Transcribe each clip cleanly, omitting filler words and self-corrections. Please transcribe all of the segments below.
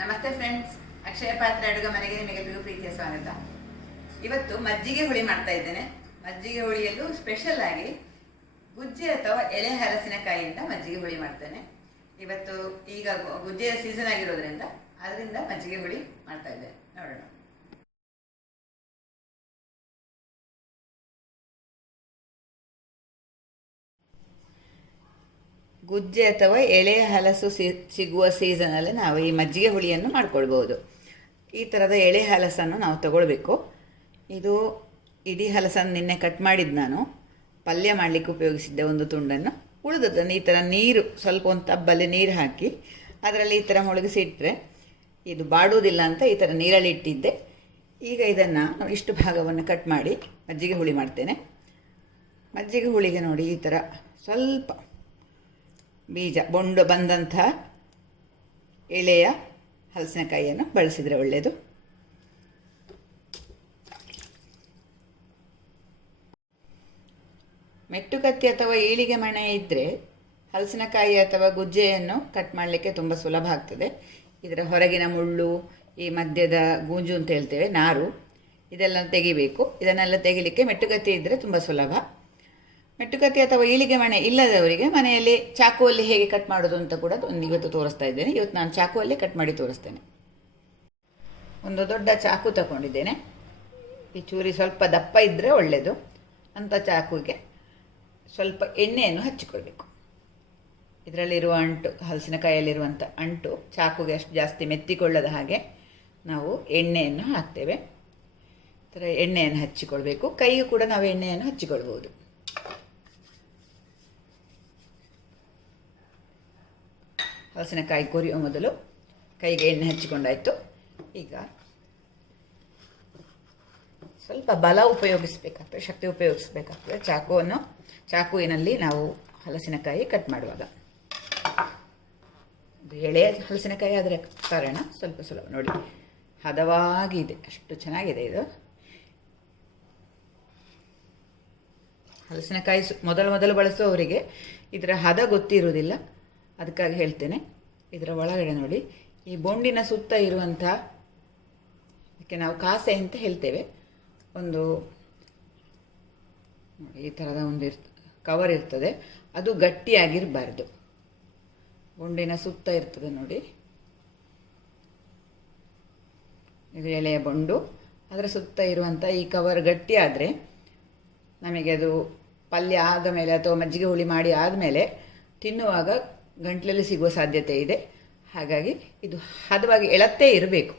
ನಮಸ್ತೆ ಫ್ರೆಂಡ್ಸ್, ಅಕ್ಷಯ ಪಾತ್ರೆ ಅಡುಗೆ ಮನೆಗೆ ನಿಮಗೆಲ್ಲರಿಗೂ ಪ್ರೀತಿಯ ಸ್ವಾಗತ. ಇವತ್ತು ಮಜ್ಜಿಗೆ ಹುಳಿ ಮಾಡ್ತಾ ಇದ್ದೇನೆ. ಮಜ್ಜಿಗೆ ಹುಳಿಯಲ್ಲೂ ಸ್ಪೆಷಲ್ ಆಗಿ ಗುಜ್ಜೆ ಅಥವಾ ಎಳೆ ಹಲಸಿನಕಾಯಿಯಿಂದ ಮಜ್ಜಿಗೆ ಹುಳಿ ಮಾಡ್ತೇನೆ. ಇವತ್ತು ಈಗ ಗುಜ್ಜೆಯ ಸೀಸನ್ ಆಗಿರೋದ್ರಿಂದ ಅದರಿಂದ ಮಜ್ಜಿಗೆ ಹುಳಿ ಮಾಡ್ತಾ ಇದ್ದೇನೆ. ನೋಡೋಣ. ಗುಜ್ಜೆ ಅಥವಾ ಎಳೆ ಹಲಸು ಸಿಗುವ ಸೀಸನಲ್ಲಿ ನಾವು ಈ ಮಜ್ಜಿಗೆ ಹುಳಿಯನ್ನು ಮಾಡ್ಕೊಳ್ಬೋದು. ಈ ಥರದ ಎಳೆ ಹಲಸನ್ನು ನಾವು ತಗೊಳ್ಬೇಕು. ಇದು ಇಡೀ ಹಲಸನ್ನು ನಿನ್ನೆ ಕಟ್ ಮಾಡಿದ್ದು ನಾನು ಪಲ್ಯ ಮಾಡಲಿಕ್ಕೆ ಉಪಯೋಗಿಸಿದ್ದೆ. ಒಂದು ತುಂಡನ್ನು ಉಳಿದದನ್ನು ಈ ಥರ ನೀರು ಸ್ವಲ್ಪ ಒಂದು ತಬ್ಬಲ್ಲಿ ನೀರು ಹಾಕಿ ಅದರಲ್ಲಿ ಈ ಥರ ಮುಳುಗಿಸಿ ಇಟ್ಟರೆ ಇದು ಬಾಡುವುದಿಲ್ಲ ಅಂತ ಈ ಥರ ನೀರಲ್ಲಿ ಇಟ್ಟಿದ್ದೆ. ಈಗ ಇದನ್ನು ಇಷ್ಟು ಭಾಗವನ್ನು ಕಟ್ ಮಾಡಿ ಮಜ್ಜಿಗೆ ಹುಳಿ ಮಾಡ್ತೇನೆ. ಮಜ್ಜಿಗೆ ಹುಳಿಗೆ ನೋಡಿ ಈ ಥರ ಸ್ವಲ್ಪ ಬೀಜ ಬೊಂಡು ಬಂದಂಥ ಎಳೆಯ ಹಲಸಿನಕಾಯಿಯನ್ನು ಬಳಸಿದರೆ ಒಳ್ಳೆಯದು. ಮೆಟ್ಟುಕತ್ತಿ ಅಥವಾ ಈಳಿಗೆ ಮಣೆ ಇದ್ದರೆ ಹಲಸಿನಕಾಯಿ ಅಥವಾ ಗುಜ್ಜೆಯನ್ನು ಕಟ್ ಮಾಡಲಿಕ್ಕೆ ತುಂಬ ಸುಲಭ ಆಗ್ತದೆ. ಇದರ ಹೊರಗಿನ ಮುಳ್ಳು, ಈ ಮಧ್ಯದ ಗೂಂಜು ಅಂತ ಹೇಳ್ತೇವೆ, ನಾರು, ಇದೆಲ್ಲ ತೆಗಿಬೇಕು. ಇದನ್ನೆಲ್ಲ ತೆಗಿಲಿಕ್ಕೆ ಮೆಟ್ಟುಕತ್ತಿ ಇದ್ದರೆ ತುಂಬ ಸುಲಭ. ಮೆಟ್ಟುಕತ್ತಿ ಅಥವಾ ಈಳಿಗೆ ಮಣೆ ಇಲ್ಲದವರಿಗೆ ಮನೆಯಲ್ಲಿ ಚಾಕುವಲ್ಲಿ ಹೇಗೆ ಕಟ್ ಮಾಡೋದು ಅಂತ ಕೂಡ ಇವತ್ತು ತೋರಿಸ್ತಾ ಇದ್ದೇನೆ. ಇವತ್ತು ನಾನು ಚಾಕುವಲ್ಲಿ ಕಟ್ ಮಾಡಿ ತೋರಿಸ್ತೇನೆ. ಒಂದು ದೊಡ್ಡ ಚಾಕು ತಗೊಂಡಿದ್ದೇನೆ. ಈ ಚೂರಿ ಸ್ವಲ್ಪ ದಪ್ಪ ಇದ್ದರೆ ಒಳ್ಳೆಯದು. ಅಂಥ ಚಾಕುವಿಗೆ ಸ್ವಲ್ಪ ಎಣ್ಣೆಯನ್ನು ಹಚ್ಚಿಕೊಳ್ಬೇಕು. ಇದರಲ್ಲಿರುವ ಅಂಟು, ಹಲಸಿನಕಾಯಿಯಲ್ಲಿರುವಂಥ ಅಂಟು ಚಾಕುಗೆ ಅಷ್ಟು ಜಾಸ್ತಿ ಮೆತ್ತಿಕೊಳ್ಳದ ಹಾಗೆ ನಾವು ಎಣ್ಣೆಯನ್ನು ಹಾಕ್ತೇವೆ. ಈ ಥರ ಎಣ್ಣೆಯನ್ನು ಹಚ್ಚಿಕೊಳ್ಬೇಕು. ಕೈಗೂ ಕೂಡ ನಾವು ಎಣ್ಣೆಯನ್ನು ಹಚ್ಚಿಕೊಳ್ಬೋದು. ಹಲಸಿನಕಾಯಿ ಕೊರಿಯೋ ಮೊದಲು ಕೈಗೆ ಎಣ್ಣೆ ಹಚ್ಚಿಕೊಂಡಾಯಿತು. ಈಗ ಸ್ವಲ್ಪ ಬಲ ಉಪಯೋಗಿಸಬೇಕಾಗ್ತದೆ, ಶಕ್ತಿ ಉಪಯೋಗಿಸಬೇಕಾಗ್ತದೆ ಚಾಕುವಿನಲ್ಲಿ ನಾವು ಹಲಸಿನಕಾಯಿ ಕಟ್ ಮಾಡುವಾಗ. ಎಳೆಯ ಹಲಸಿನಕಾಯಿ ಆದರೆ ಕಾರಣ ಸ್ವಲ್ಪ ಸುಲಭ. ನೋಡಿ, ಹದವಾಗಿದೆ, ಅಷ್ಟು ಚೆನ್ನಾಗಿದೆ ಇದು ಹಲಸಿನಕಾಯಿ. ಮೊದಲು ಬಳಸುವವರಿಗೆ ಇದರ ಹದ ಗೊತ್ತಿರುವುದಿಲ್ಲ, ಅದಕ್ಕಾಗಿ ಹೇಳ್ತೇನೆ. ಇದರ ಒಳಗಡೆ ನೋಡಿ, ಈ ಬೊಂಡಿನ ಸುತ್ತ ಇರುವಂಥ, ಇದಕ್ಕೆ ನಾವು ಕಾಸೆ ಅಂತ ಹೇಳ್ತೇವೆ, ಒಂದು ಈ ಥರದ ಒಂದು ಕವರ್ ಇರ್ತದೆ. ಅದು ಗಟ್ಟಿಯಾಗಿರಬಾರ್ದು. ಬೊಂಡಿನ ಸುತ್ತ ಇರ್ತದೆ ನೋಡಿ, ಇದು ಎಳೆಯ ಬೊಂಡು. ಅದರ ಸುತ್ತ ಇರುವಂಥ ಈ ಕವರ್ ಗಟ್ಟಿ ಆದರೆ ನಮಗೆ ಅದು ಪಲ್ಯ ಆದ ಮೇಲೆ ಅಥವಾ ಮಜ್ಜಿಗೆ ಹುಳಿ ಮಾಡಿ ಆದಮೇಲೆ ತಿನ್ನುವಾಗ ಗಂಟಲಲ್ಲಿ ಸಿಗುವ ಸಾಧ್ಯತೆ ಇದೆ. ಹಾಗಾಗಿ ಇದು ಹದವಾಗಿ ಎಳತ್ತೇ ಇರಬೇಕು.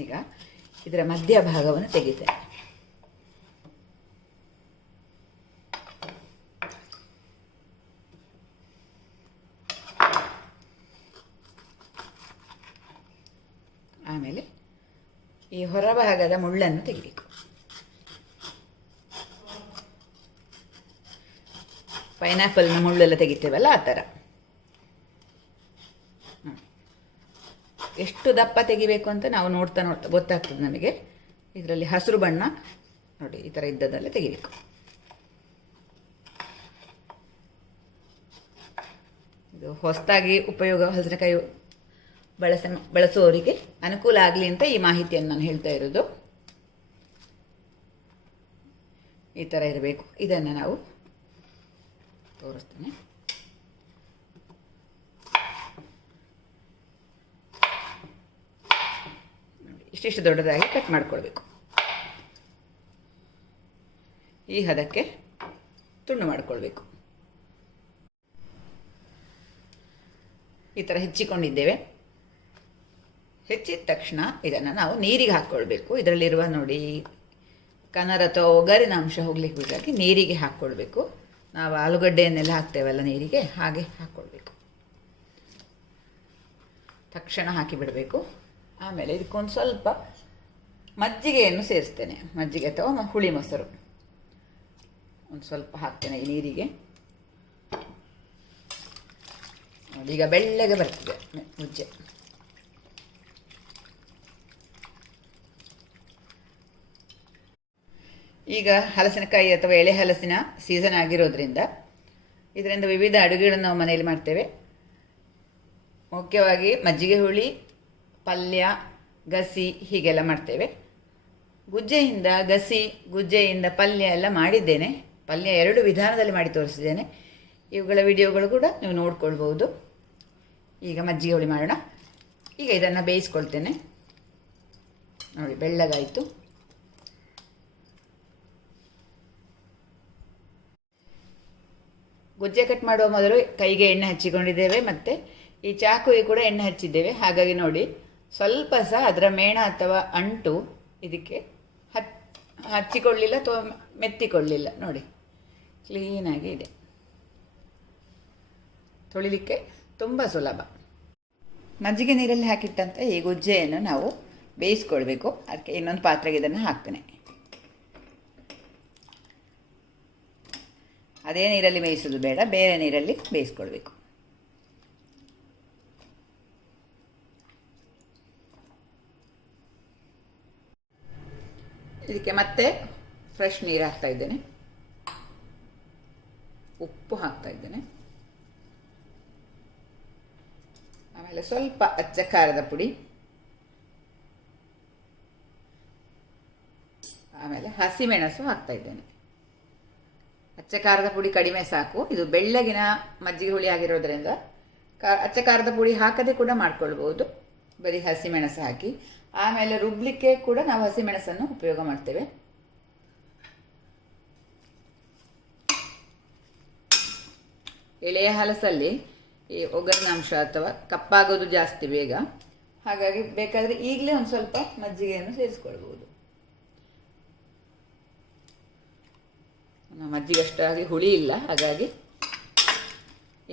ಈಗ ಇದರ ಮಧ್ಯಭಾಗವನ್ನು ತೆಗಿತೇನೆ. ಆಮೇಲೆ ಈ ಹೊರಭಾಗದ ಮುಳ್ಳನ್ನು ತೆಗಿಬೇಕು. ಪೈನಾಪಲ್ನ ಮುಳ್ಳೆಲ್ಲ ತೆಗಿತೇವಲ್ಲ ಆ ಥರ. ಎಷ್ಟು ದಪ್ಪ ತೆಗಿಬೇಕು ಅಂತ ನಾವು ನೋಡ್ತಾ ಗೊತ್ತಾಗ್ತದೆ ನಮಗೆ. ಇದರಲ್ಲಿ ಹಸಿರು ಬಣ್ಣ ನೋಡಿ, ಈ ಥರ ಇದ್ದದಲ್ಲೇ ತೆಗಿಬೇಕು. ಇದು ಹೊಸದಾಗಿ ಹಲಸಿನಕಾಯಿ ಬಳಸುವವರಿಗೆ ಅನುಕೂಲ ಆಗಲಿ ಅಂತ ಈ ಮಾಹಿತಿಯನ್ನು ನಾನು ಹೇಳ್ತಾ ಇರೋದು. ಈ ಥರ ಇರಬೇಕು. ಇದನ್ನು ನಾವು ತೋರಿಸ್ತೇನೆ. ಇಷ್ಟಿಷ್ಟು ದೊಡ್ಡದಾಗಿ ಕಟ್ ಮಾಡಿಕೊಳ್ಬೇಕು. ಈ ಹದಕ್ಕೆ ತುಂಡು ಮಾಡಿಕೊಳ್ಬೇಕು. ಈ ಥರ ಹೆಚ್ಚಿಕೊಂಡಿದ್ದೇವೆ. ಹೆಚ್ಚಿದ ತಕ್ಷಣ ಇದನ್ನು ನಾವು ನೀರಿಗೆ ಹಾಕ್ಕೊಳ್ಬೇಕು. ಇದರಲ್ಲಿರುವ ನೋಡಿ ಕನರ್ ಅಥವಾ ಒಗರಿನ ಅಂಶ ಹೋಗ್ಲಿಕ್ಕೆ ಬೇಕಾಗಿ ನೀರಿಗೆ ಹಾಕ್ಕೊಳ್ಬೇಕು. ನಾವು ಆಲೂಗಡ್ಡೆಯನ್ನೆಲ್ಲ ಹಾಕ್ತೇವಲ್ಲ ನೀರಿಗೆ, ಹಾಗೆ ಹಾಕ್ಕೊಳ್ಬೇಕು. ತಕ್ಷಣ ಹಾಕಿಬಿಡಬೇಕು. ಆಮೇಲೆ ಇದಕ್ಕೊಂದು ಸ್ವಲ್ಪ ಮಜ್ಜಿಗೆಯನ್ನು ಸೇರಿಸ್ತೇನೆ. ಮಜ್ಜಿಗೆ ಅಥವಾ ಹುಳಿ ಮೊಸರು ಒಂದು ಸ್ವಲ್ಪ ಹಾಕ್ತೇನೆ ಈ ನೀರಿಗೆ. ನೋಡಿ, ಈಗ ಬೆಳ್ಳಗೆ ಬರ್ತದೆ ಗುಜ್ಜೆ. ಈಗ ಹಲಸಿನಕಾಯಿ ಅಥವಾ ಎಳೆ ಹಲಸಿನ ಸೀಸನ್ ಆಗಿರೋದ್ರಿಂದ ಇದರಿಂದ ವಿವಿಧ ಅಡುಗೆಗಳನ್ನು ನಾವು ಮನೆಯಲ್ಲಿ ಮಾಡ್ತೇವೆ. ಮುಖ್ಯವಾಗಿ ಮಜ್ಜಿಗೆ ಹುಳಿ, ಪಲ್ಯ, ಗಸಿ ಹೀಗೆಲ್ಲ ಮಾಡ್ತೇವೆ. ಗುಜ್ಜೆಯಿಂದ ಗಸಿ, ಗುಜ್ಜೆಯಿಂದ ಪಲ್ಯ ಎಲ್ಲ ಮಾಡಿದ್ದೇನೆ. ಪಲ್ಯ 2 ವಿಧಾನದಲ್ಲಿ ಮಾಡಿ ತೋರಿಸಿದ್ದೇನೆ. ಇವುಗಳ ವಿಡಿಯೋಗಳು ಕೂಡ ನೀವು ನೋಡ್ಕೊಳ್ಬೋದು. ಈಗ ಮಜ್ಜಿಗೆ ಹುಳಿ ಮಾಡೋಣ. ಈಗ ಇದನ್ನು ಬೇಯಿಸ್ಕೊಳ್ತೇನೆ. ನೋಡಿ, ಬೆಳ್ಳಗಾಯಿತು. ಗುಜ್ಜೆ ಕಟ್ ಮಾಡುವ ಮೊದಲು ಕೈಗೆ ಎಣ್ಣೆ ಹಚ್ಚಿಕೊಂಡಿದ್ದೇವೆ, ಮತ್ತು ಈ ಚಾಕುವಿಗೆ ಕೂಡ ಎಣ್ಣೆ ಹಚ್ಚಿದ್ದೇವೆ. ಹಾಗಾಗಿ ನೋಡಿ, ಸ್ವಲ್ಪ ಸಹ ಅದರ ಮೇಣ ಅಥವಾ ಅಂಟು ಇದಕ್ಕೆ ಹಚ್ಚಿಕೊಳ್ಳಿಲ್ಲ ಅಥವಾ ಮೆತ್ತಿಕೊಳ್ಳಿಲ್ಲ. ನೋಡಿ, ಕ್ಲೀನಾಗಿ ಇದೆ. ತೊಳಿಲಿಕ್ಕೆ ತುಂಬ ಸುಲಭ. ಮಜ್ಜಿಗೆ ನೀರಲ್ಲಿ ಹಾಕಿಟ್ಟಂಥ ಈ ಗುಜ್ಜೆಯನ್ನು ನಾವು ಬೇಯಿಸ್ಕೊಳ್ಬೇಕು. ಅದಕ್ಕೆ ಇನ್ನೊಂದು ಪಾತ್ರೆಗೆ ಇದನ್ನು ಹಾಕ್ತೇನೆ. ಅದೇ ನೀರಲ್ಲಿ ಬೇಯಿಸೋದು ಬೇಡ, ಬೇರೆ ನೀರಲ್ಲಿ ಬೇಯಿಸ್ಕೊಳ್ಬೇಕು. ಇದಕ್ಕೆ ಮತ್ತೆ ಫ್ರೆಶ್ ನೀರು ಹಾಕ್ತಾ ಇದ್ದೇನೆ. ಉಪ್ಪು ಹಾಕ್ತಾ ಇದ್ದೇನೆ. ಆಮೇಲೆ ಸ್ವಲ್ಪ ಅಚ್ಚ ಖಾರದ ಪುಡಿ, ಆಮೇಲೆ ಹಸಿಮೆಣಸು ಹಾಕ್ತಾ ಇದ್ದೇನೆ. ಅಚ್ಚ ಖಾರದ ಪುಡಿ ಕಡಿಮೆ ಸಾಕು. ಇದು ಬೆಳ್ಳಗಿನ ಮಜ್ಜಿಗೆ ಹುಳಿ ಆಗಿರೋದ್ರಿಂದ ಅಚ್ಚ ಖಾರದ ಪುಡಿ ಹಾಕದೆ ಕೂಡ ಮಾಡ್ಕೊಳ್ಬೋದು. ಬರೀ ಹಸಿಮೆಣಸು ಹಾಕಿ. ಆಮೇಲೆ ರುಬ್ಲಿಕ್ಕೆ ಕೂಡ ನಾವು ಹಸಿಮೆಣಸನ್ನು ಉಪಯೋಗ ಮಾಡ್ತೇವೆ. ಎಳೆಯ ಹಲಸಲ್ಲಿ ಈ ಒಗರಿನಾಂಶ ಅಥವಾ ಕಪ್ಪಾಗೋದು ಜಾಸ್ತಿ ಬೇಗ. ಹಾಗಾಗಿ ಬೇಕಾದರೆ ಈಗಲೇ ಒಂದು ಸ್ವಲ್ಪ ಮಜ್ಜಿಗೆಯನ್ನು ಸೇರಿಸ್ಕೊಳ್ಬೋದು. ಮಜ್ಜಿಗೆ ಅಷ್ಟಾಗಿ ಹುಳಿ ಇಲ್ಲ, ಹಾಗಾಗಿ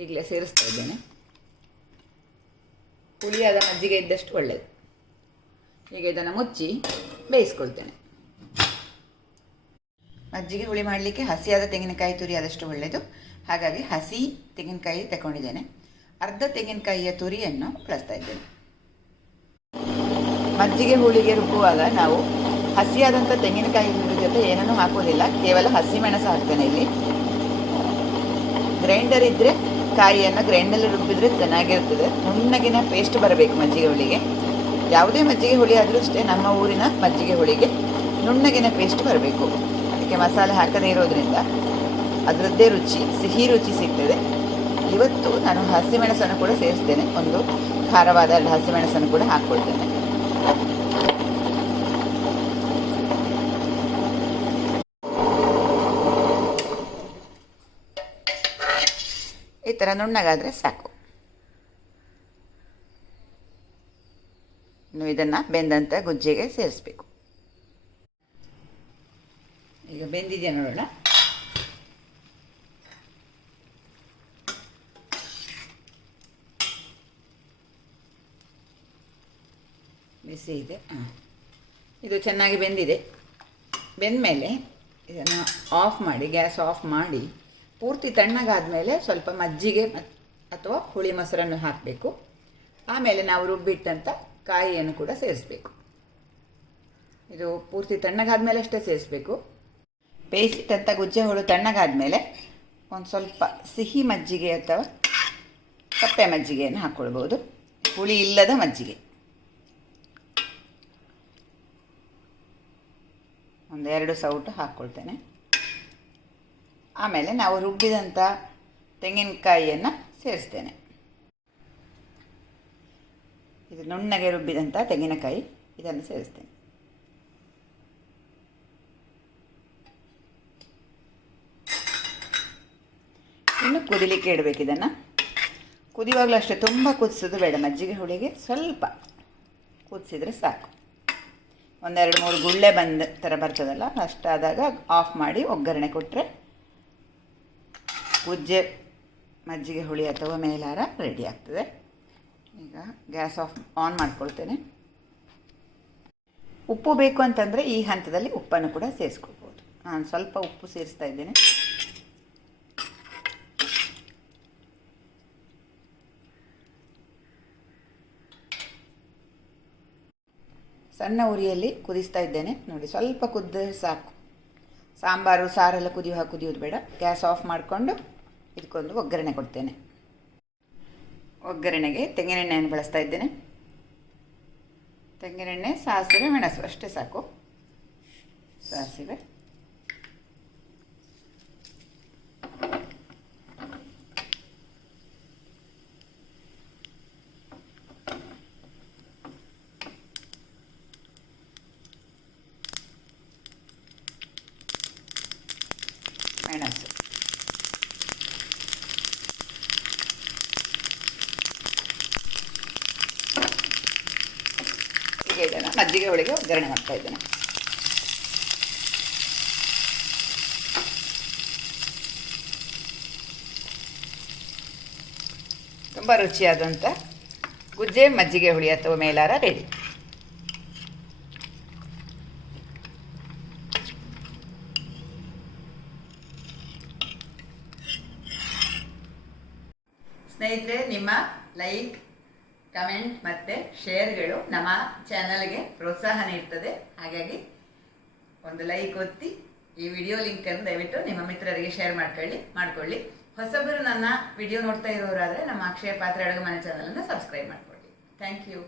ಈಗಲೇ ಸೇರಿಸ್ತಾ ಇದ್ದೇನೆ. ಹುಳಿಯಾದ ಮಜ್ಜಿಗೆ ಇದ್ದಷ್ಟು ಒಳ್ಳೆಯದು. ಈಗ ಇದನ್ನು ಮುಚ್ಚಿ ಬೇಯಿಸ್ಕೊಳ್ತೇನೆ. ಮಜ್ಜಿಗೆ ಹುಳಿ ಮಾಡಲಿಕ್ಕೆ ಹಸಿಯಾದ ತೆಂಗಿನಕಾಯಿ ತುರಿ ಆದಷ್ಟು ಒಳ್ಳೆಯದು. ಹಾಗಾಗಿ ಹಸಿ ತೆಂಗಿನಕಾಯಿ ತಗೊಂಡಿದ್ದೇನೆ. ಅರ್ಧ ತೆಂಗಿನಕಾಯಿಯ ತುರಿಯನ್ನು ಬಳಸ್ತಾ ಇದ್ದೇನೆ. ಮಜ್ಜಿಗೆ ಹುಳಿಗೆ ರುಬ್ಬುವಾಗ ನಾವು ಹಸಿಯಾದಂಥ ತೆಂಗಿನಕಾಯಿ ತುರಿ ಜೊತೆ ಏನನ್ನೂ ಹಾಕೋದಿಲ್ಲ, ಕೇವಲ ಹಸಿಮೆಣಸು ಹಾಕ್ತೇನೆ. ಇಲ್ಲಿ ಗ್ರೈಂಡರ್ ಇದ್ದರೆ ಕಾಯಿಯನ್ನು ಗ್ರೈಂಡಲ್ಲಿ ರುಬ್ಬಿದ್ರೆ ಚೆನ್ನಾಗಿರ್ತದೆ. ನುಣ್ಣಗಿನ ಪೇಸ್ಟ್ ಬರಬೇಕು ಮಜ್ಜಿಗೆ ಹುಳಿಗೆ. ಯಾವುದೇ ಮಜ್ಜಿಗೆ ಹುಳಿ ಆದರೂ ಅಷ್ಟೇ, ನಮ್ಮ ಊರಿನ ಮಜ್ಜಿಗೆ ಹುಳಿಗೆ ನುಣ್ಣಗಿನ ಪೇಸ್ಟ್ ಬರಬೇಕು. ಅದಕ್ಕೆ ಮಸಾಲೆ ಹಾಕದೇ ಇರೋದ್ರಿಂದ ಅದರದ್ದೇ ರುಚಿ, ಸಿಹಿ ರುಚಿ ಸಿಗ್ತದೆ. ಇವತ್ತು ನಾನು ಹಸಿಮೆಣಸನ್ನು ಕೂಡ ಸೇರಿಸ್ತೇನೆ. ಒಂದು ಖಾರವಾದ ಹಸಿಮೆಣಸನ್ನು ಕೂಡ ಹಾಕ್ಕೊಳ್ತೇನೆ. ಈ ಥರ ನುಣ್ಣಗಾದರೆ ಸಾಕು. ಇನ್ನು ಇದನ್ನು ಬೆಂದಂಥ ಗುಜ್ಜೆಗೆ ಸೇರಿಸ್ಬೇಕು. ಈಗ ಬೆಂದಿದೆಯಾ ನೋಡೋಣ. ಬಿಸಿ ಇದೆ. ಇದು ಚೆನ್ನಾಗಿ ಬೆಂದಿದೆ. ಬೆಂದಮೇಲೆ ಇದನ್ನು ಆಫ್ ಮಾಡಿ, ಗ್ಯಾಸ್ ಆಫ್ ಮಾಡಿ, ಪೂರ್ತಿ ತಣ್ಣಗಾದ ಮೇಲೆ ಸ್ವಲ್ಪ ಮಜ್ಜಿಗೆ ಅಥವಾ ಹುಳಿ ಮೊಸರನ್ನು ಹಾಕಬೇಕು. ಆಮೇಲೆ ನಾವು ರುಬ್ಬಿಟ್ಟಂಥ ಕಾಯಿಯನ್ನು ಕೂಡ ಸೇರಿಸಬೇಕು. ಇದು ಪೂರ್ತಿ ತಣ್ಣಗಾದ ಮೇಲೆ ಅಷ್ಟೇ ಸೇರಿಸಬೇಕು. ಬೇಯಿಸಿಟ್ಟಂಥ ಗುಜ್ಜೆ ಹುಳು ತಣ್ಣಗಾದ ಮೇಲೆ ಒಂದು ಸ್ವಲ್ಪ ಸಿಹಿ ಮಜ್ಜಿಗೆ ಅಥವಾ ಕಪ್ಪೆ ಮಜ್ಜಿಗೆಯನ್ನು ಹಾಕ್ಕೊಳ್ಬೋದು. ಹುಳಿ ಇಲ್ಲದ ಮಜ್ಜಿಗೆ ಒಂದು 2 ಸೌಟು ಹಾಕ್ಕೊಳ್ತೇನೆ. ಆಮೇಲೆ ನಾವು ರುಬ್ಬಿದಂಥ ತೆಂಗಿನಕಾಯಿಯನ್ನು ಸೇರಿಸ್ತೇನೆ. ಇದು ನುಣ್ಣಗೆ ರುಬ್ಬಿದಂಥ ತೆಂಗಿನಕಾಯಿ, ಇದನ್ನು ಸೇರಿಸ್ತೇನೆ. ಇನ್ನು ಕುದಿಲಿಕ್ಕೆ ಇಡಬೇಕು. ಇದನ್ನು ಕುದಿಯುವಾಗಲೂ ಅಷ್ಟೇ, ತುಂಬ ಕುದಿಸೋದು ಬೇಡ. ಮಜ್ಜಿಗೆ ಹುಳಿಗೆ ಸ್ವಲ್ಪ ಕುದಿಸಿದರೆ ಸಾಕು. 1-2-3 ಗುಳ್ಳೆ ಬಂದ ಥರ ಬರ್ತದಲ್ಲ, ಅಷ್ಟಾದಾಗ ಆಫ್ ಮಾಡಿ ಒಗ್ಗರಣೆ ಕೊಟ್ಟರೆ ಗುಜ್ಜೆ ಮಜ್ಜಿಗೆ ಹುಳಿ ಅಥವಾ ಮೇಲಾರ ರೆಡಿ ಆಗ್ತದೆ. ಈಗ ಗ್ಯಾಸ್ ಆನ್ ಮಾಡ್ಕೊಳ್ತೇನೆ. ಉಪ್ಪು ಬೇಕು ಅಂತಂದರೆ ಈ ಹಂತದಲ್ಲಿ ಉಪ್ಪನ್ನು ಕೂಡ ಸೇರಿಸ್ಕೊಳ್ಬೋದು. ನಾನು ಸ್ವಲ್ಪ ಉಪ್ಪು ಸೇರಿಸ್ತಾ ಇದ್ದೇನೆ. ಸಣ್ಣ ಉರಿಯಲ್ಲಿ ಕುದಿಸ್ತಾ ಇದ್ದೇನೆ. ನೋಡಿ, ಸ್ವಲ್ಪ ಕುದ್ದರೆ ಸಾಕು. ಸಾಂಬಾರು ಸಾರೆಲ್ಲ ಕುದಿಯೋದು ಬೇಡ. ಗ್ಯಾಸ್ ಆಫ್ ಮಾಡಿಕೊಂಡು ಇದಕ್ಕೊಂದು ಒಗ್ಗರಣೆ ಕೊಡ್ತೇನೆ. ಒಗ್ಗರಣೆಗೆ ತೆಂಗಿನೆಣ್ಣೆಯನ್ನು ಬಳಸ್ತಾ ಇದ್ದೇನೆ. ತೆಂಗಿನೆಣ್ಣೆ, ಸಾಸಿವೆ, ಮೆಣಸು ಅಷ್ಟೇ ಸಾಕು. ಸಾಸಿವೆ, ಮೆಣಸು, ಈಗ ಇದನ್ನು ಮಜ್ಜಿಗೆ ಹುಳಿಗೆ ಒಗ್ಗರಣೆ ಮಾಡ್ತಾ ಇದ್ದೇನೆ. ತುಂಬ ರುಚಿಯಾದಂಥ ಗುಜ್ಜೆ ಮಜ್ಜಿಗೆ ಹುಳಿ ಅಥವಾ ಮೇಲಾರ ರೆಡಿ. ಸ್ನೇಹಿತರೆ, ನಿಮ್ಮ ಲೈಕ್, ಕಮೆಂಟ್ ಮತ್ತು ಶೇರ್ಗಳು ನಮ್ಮ ಚಾನಲ್ಗೆ ಪ್ರೋತ್ಸಾಹ ನೀಡ್ತದೆ. ಹಾಗಾಗಿ ಒಂದು ಲೈಕ್ ಒತ್ತಿ ಈ ವಿಡಿಯೋ ಲಿಂಕನ್ನು ದಯವಿಟ್ಟು ನಿಮ್ಮ ಮಿತ್ರರಿಗೆ ಶೇರ್ ಮಾಡ್ಕೊಳ್ಳಿ. ಹೊಸಬರು ನನ್ನ ವಿಡಿಯೋ ನೋಡ್ತಾ ಇರೋರಾದರೆ ನಮ್ಮ ಅಕ್ಷಯ ಪಾತ್ರೆ ಅಡುಗೆ ಮನೆ ಚಾನಲನ್ನು ಸಬ್ಸ್ಕ್ರೈಬ್ ಮಾಡ್ಕೊಳ್ಳಿ. Thank you.